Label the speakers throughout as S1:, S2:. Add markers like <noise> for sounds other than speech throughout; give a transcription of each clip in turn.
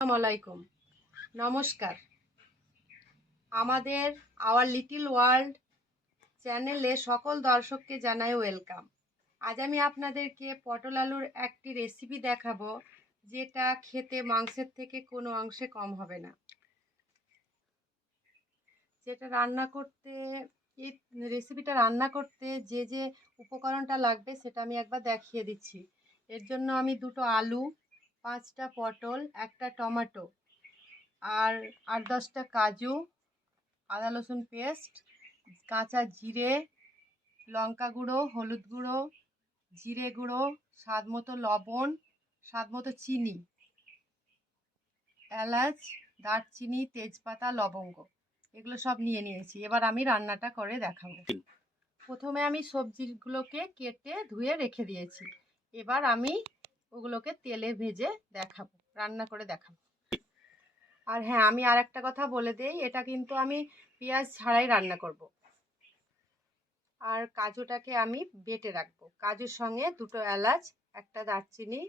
S1: আলাইকুম নমস্কার। আমাদের আওয়ার লিটিল ওয়ার্ল্ড চ্যানেলে সকল দর্শককে জানাই ওয়েলকাম আজ আমি আপনাদেরকে পটল আলুর একটি রেসিপি দেখাবো, যেটা খেতে মাংসের থেকে কোনো অংশে কম হবে না। যেটা রান্না করতে, এই রেসিপিটা রান্না করতে যে যে উপকরণটা লাগবে, সেটা আমি একবার দেখিয়ে দিচ্ছি। এর জন্য আমি দুটো আলু পাঁচটা পটল, একটা টমেটো আর আট দশটা কাজু, আদা রসুন পেস্ট, কাঁচা জিরে, লঙ্কা গুঁড়ো, হলুদ গুঁড়ো, জিরে গুঁড়ো, স্বাদ মতো লবণ, স্বাদ মতো চিনি, এলাচ, দারচিনি, তেজপাতা, লবঙ্গ, এগুলো সব নিয়ে নিয়েছি। এবার আমি রান্নাটা করে দেখাবো। প্রথমে আমি সবজিগুলোকে কেটে ধুয়ে রেখে দিয়েছি। এবার আমি ওগুলোকে তেলে ভেজে দেখাবো, রান্না করে দেখাবো। আর হ্যাঁ আমি আর একটা কথা বলে দিই, এটা কিন্তু আমি পেঁয়াজ ছাড়াই রান্না করব। আর কাজুটাকে আমি বেটে রাখব। কাজুর সঙ্গে দুটো এলাচ, একটা দারচিনি,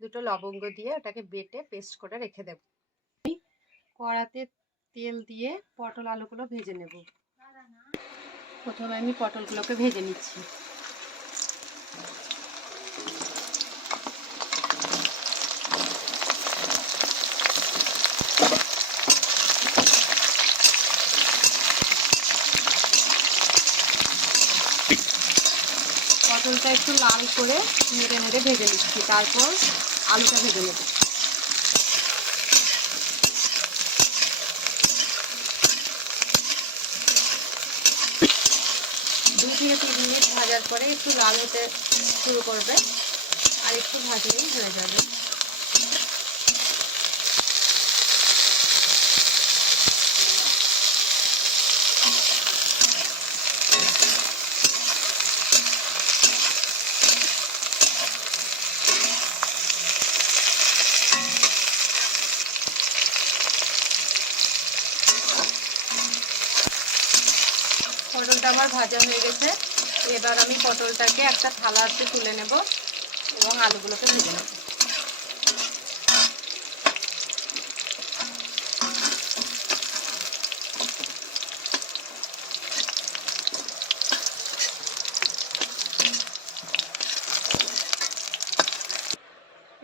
S1: দুটো লবঙ্গ দিয়ে ওটাকে বেটে পেস্ট করে রেখে দেব। আমি কড়াতে তেল দিয়ে পটল আলুগুলো ভেজে নেব। প্রথমে আমি পটলগুলোকে ভেজে নিচ্ছি। পটলটা একটু লাল করে নেড়ে নেড়ে ভেজে নিচ্ছি। তারপর আলুটা ভেজে নেব। দুই থেকে তিন মিনিট ভাজার পরে একটু লাল হতে শুরু করবে আর একটু ভাজলেই হয়ে যাবে পটলটা আমার ভাজা হয়ে গেছে। এবার আমি পটলটাকে একটা থালাতে তুলে নেব এবং আলুগুলোকে ভেজে নেব।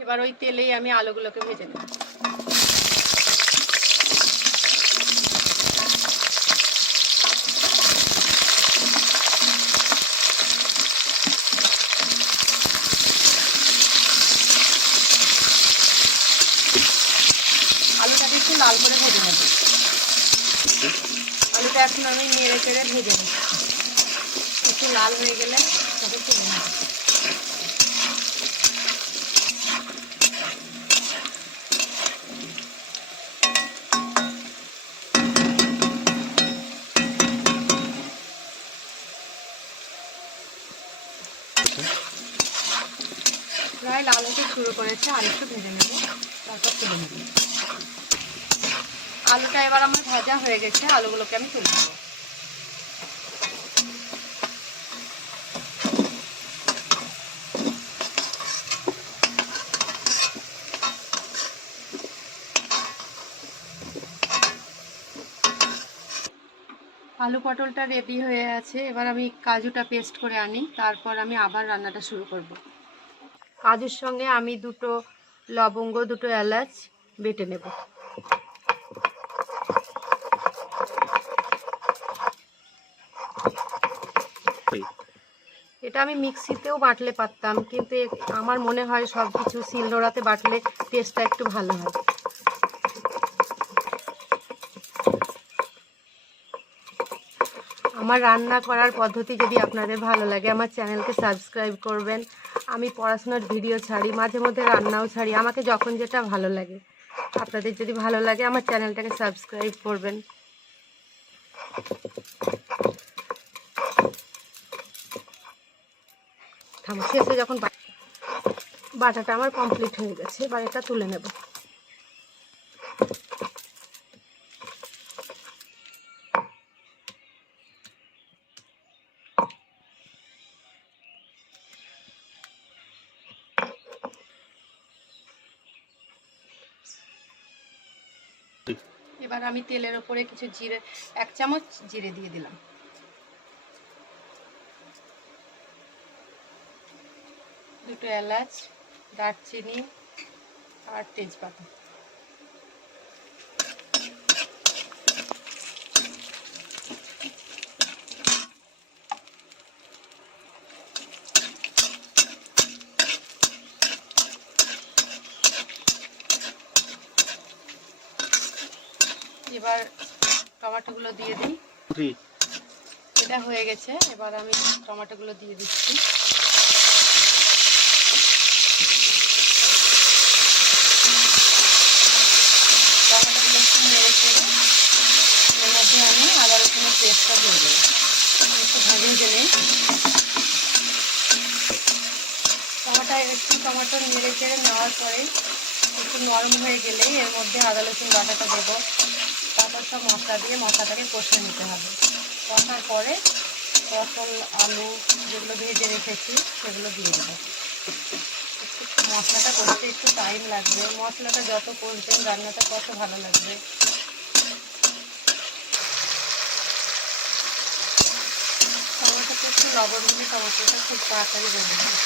S1: এবার ওই তেলেই আমি আলুগুলোকে ভেজে নেব আলুটাকে একটু লাল করে ভেজে নেব। আলুটা এখন আমি নেড়ে চেড়ে ভেজে নেব একটু লাল হয়ে গেলে তবে তুলে নেব। প্রায় লাল হতে শুরু করেছে, আর একটু ভেজে নেব, তারপর তুলে নেব। আলুটা এবার আমার ভাজা হয়ে গেছে, আলুগুলোকে আমি তুলে নেব। আলু পটলটা রেডি হয়ে আছে, এবার আমি কাজুটা পেস্ট করে আনি, তারপর আমি আবার রান্নাটা শুরু করব। কাজুর সঙ্গে আমি দুটো লবঙ্গ, দুটো এলাচ বেটে নেব। এটা আমি মিক্সিতেও বাটলে পারতাম, কিন্তু আমার মনে হয় সব কিছু শিলনোড়াতে বাটলে টেস্টটা একটু ভালো হয়। আমার রান্না করার পদ্ধতি যদি আপনাদের ভালো লাগে, আমার চ্যানেলকে সাবস্ক্রাইব করবেন। আমি পড়াশোনার ভিডিও ছাড়ি, মাঝে মধ্যে রান্নাও ছাড়ি, আমাকে যখন যেটা ভালো লাগে। আপনাদের যদি ভালো লাগে, আমার চ্যানেলটাকে সাবস্ক্রাইব করবেন। থামো। শেষে যখন বাটাটা আমার কমপ্লিট হয়ে গেছে, এবার এটা তুলে নেব। এবার আমি তেলের ওপরে কিছু জিরে, এক চামচ জিরে দিয়ে দিলাম। দুটো এলাচ দারচিনি আর তেজপাতা। এবার টমেটোগুলো দিয়ে দিই। এটা হয়ে গেছে। এবার আমি টমেটোগুলো দিয়ে দিচ্ছি টমেটোগুলো একটু নেড়ে চেড়ে এর মধ্যে আমি আদা পেস্টটা দিয়ে একটু ভাজিয়ে দিলে টমেটো একটু টমেটো নেড়ে চেড়ে নেওয়ার পরে একটু নরম হয়ে গেলেই এর মধ্যে আদা রসুন বাটাটা দেবো তারপর সব মশলা দিয়ে মশলাটাকে কষে নিতে হবে কষার পরে পটল আলু যেগুলো ভেজে রেখেছি সেগুলো দিয়ে দেবো মশলাটা করতে একটু টাইম লাগবে। মশলাটা যত কষবেন, রান্নাটা তত ভালো লাগবে টমেটোতে একটু লবণ টমেটোটা খুব তাড়াতাড়ি বেড়ে যায়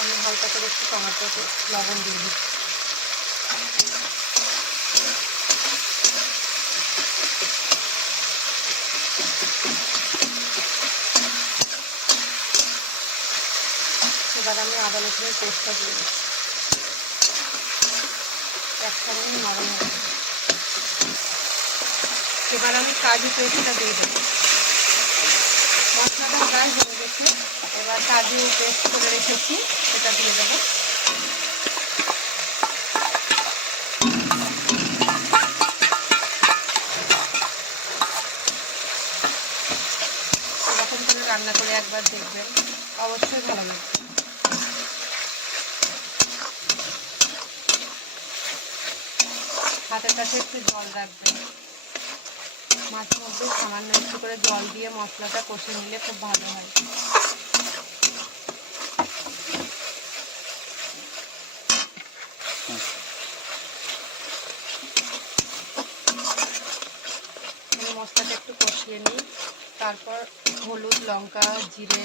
S1: আমি হালকা করে একটু টমেটোতে লবণ দিয়ে দিচ্ছি। এবার আমি আদা রসুনের পেস্টটা দিয়ে দিচ্ছি। একসঙ্গে নরম হয়ে যাবে। এবার আমি কাজু পেস্টটা দিয়ে দেবো মশলাটা প্রায় হয়ে গেছে এবার কাজু পেস্ট করে রেখেছি সেটা দিয়ে দেবো। এরকম করে রান্না করে একবার দেখবেন, অবশ্যই ভালো লাগবে হাতের কাছে একটু জল রাখবেন। মাঝে মধ্যে সামান্য একটু করে জল দিয়ে মশলাটা কষে নিলে খুব ভালো হয় আমি মশলাটা একটু কষিয়ে নিই তারপর হলুদ, লঙ্কা, জিরে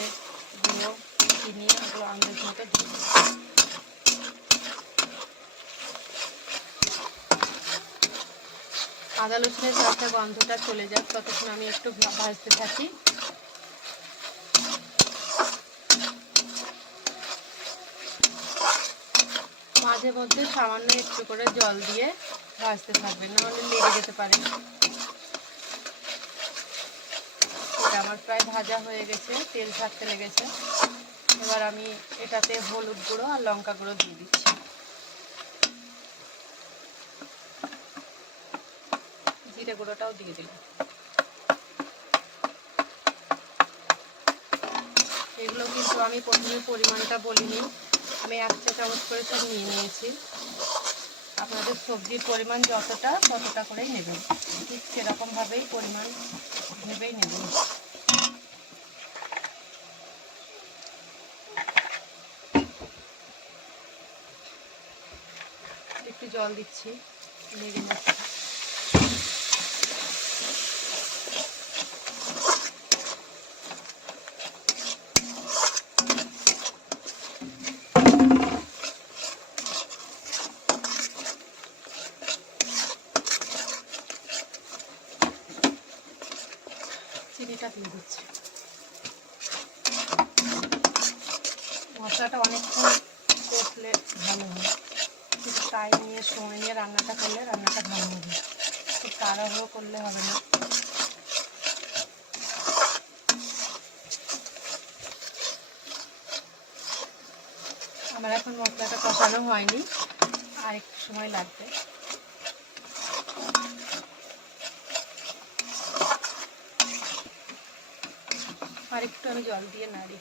S1: গুঁড়ো, চিনি, এগুলো আন্দাজ মতো দিয়ে। আদা রসুনের কাঁচা গন্ধটা চলে যাক, ততক্ষণ আমি একটু ভাজতে থাকি মাঝে মধ্যে সামান্য একটু করে জল দিয়ে ভাজতে থাকবেন নাহলে লেগে যেতে পারে এটা আমার প্রায় ভাজা হয়ে গেছে, তেল ছাড়তে লেগেছে। এবার আমি এটাতে হলুদ গুঁড়ো আর লঙ্কা গুঁড়ো দিয়ে দিচ্ছি। জিরে গুঁড়োটাও দিয়ে দিলাম। এগুলো কিন্তু আমি প্রথমে পরিমাণটা বলিনি, আমি এক চা চামচ করে সব নিয়ে নিয়েছি। আপনাদের সবজির পরিমাণ যতটা, ততটা করেই নেবেন। ঠিক সেরকমভাবেই পরিমাণ ভেবেই নেবেন। একটু জল দিচ্ছি, লেগে যাচ্ছে। মশলাটা অনেকক্ষণ কষলে ভালো হয় একটু টাইম নিয়ে, সময় নিয়ে রান্নাটা করলে রান্নাটা ভালো হবে। খুব তাড়াহুড়ো করলে হবে না। আমার এখন মশলাটা কষানো হয়নি। আর সময় লাগবে। আর একটু আমি জল দিয়ে নাড়ি।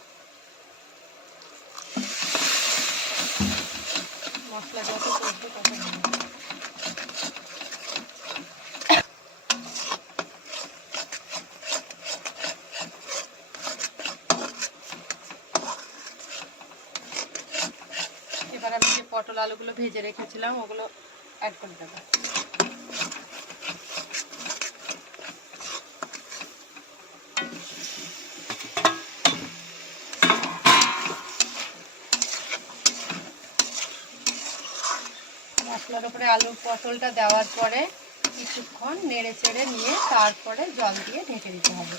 S1: মশলা যত করবে তত এবার আমি যে পটল আলুগুলো ভেজে রেখেছিলাম, ওগুলো অ্যাড করে দেবো। মশলার উপরে আলু পটলটা দেওয়ার পরে কিছুক্ষণ নেড়ে চেড়ে নিয়ে তারপরে জল দিয়ে ঢেকে দিতে হবে।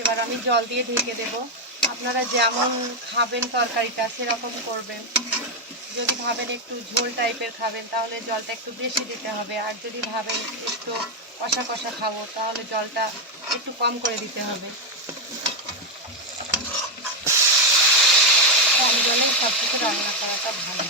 S1: এবার আমি জল দিয়ে ঢেকে দেব। আপনারা যেমন খাবেন তরকারিটা, সেরকম করবেন। যদি ভাবেন একটু ঝোল টাইপের খাবেন, তাহলে জলটা একটু বেশি দিতে হবে। আর যদি ভাবেন একটু কষা কষা খাব, তাহলে জলটা একটু কম করে দিতে হবে। কম জলে সব কিছু রান্না করাটা ভালো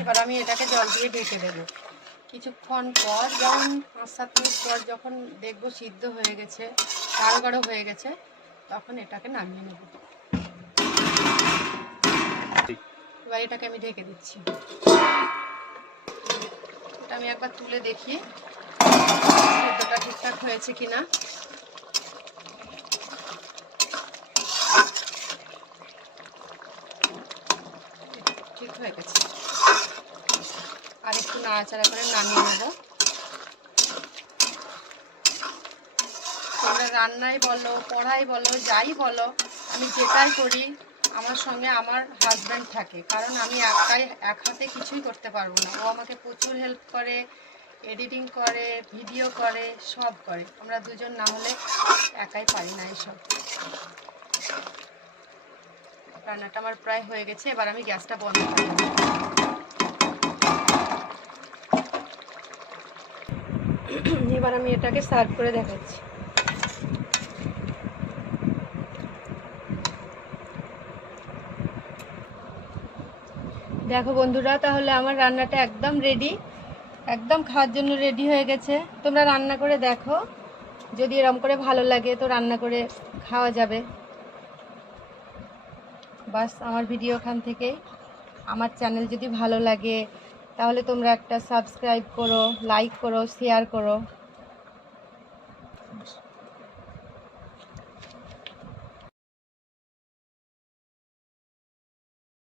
S1: এবার আমি এটাকে জল দিয়ে ঢেকে দেবো। কিছুক্ষণ পর, যেমন পাঁচ সাত মিনিট পর যখন দেখব সিদ্ধ হয়ে গেছে গাঢ় গাঢ় হয়ে গেছে, তখন এটাকে নামিয়ে নেব। এবার এটাকে আমি ঢেকে দিচ্ছি। এটা আমি একবার তুলে দেখি, সিদ্ধটা ঠিকঠাক হয়েছে কিনা। ঠিক হয়ে গেছে। নাড়াচাড়া করে নামিয়ে নেব। তোমরা রান্নাই বলো পড়াই বলো, যাই বলো, আমি যেটাই করি, আমার সঙ্গে আমার হাজব্যান্ড থাকে। কারণ আমি একাই এক হাতে কিছুই করতে পারব না। ও আমাকে প্রচুর হেল্প করে এডিটিং করে ভিডিও করে, সব করে। আমরা দুজন না হলে একাই পারি না এসব রান্নাটা আমার প্রায় হয়ে গেছে, এবার আমি গ্যাসটা বন্ধ করে <coughs> এবার আমি এটাকে সার্ভ করে দেখাচ্ছি। দেখো বন্ধুরা, তাহলে আমার রান্নাটা একদম রেডি একদম খাওয়ার জন্য রেডি হয়ে গেছে। তোমরা রান্না করে দেখো, যদি এরম করে ভালো লাগে তো রান্না করে খাওয়া যাবে। বাস, আমার ভিডিও এখান থেকে আমার চ্যানেল যদি ভালো লাগে তাহলে তোমরা একটা সাবস্ক্রাইব করো লাইক করো শেয়ার করো।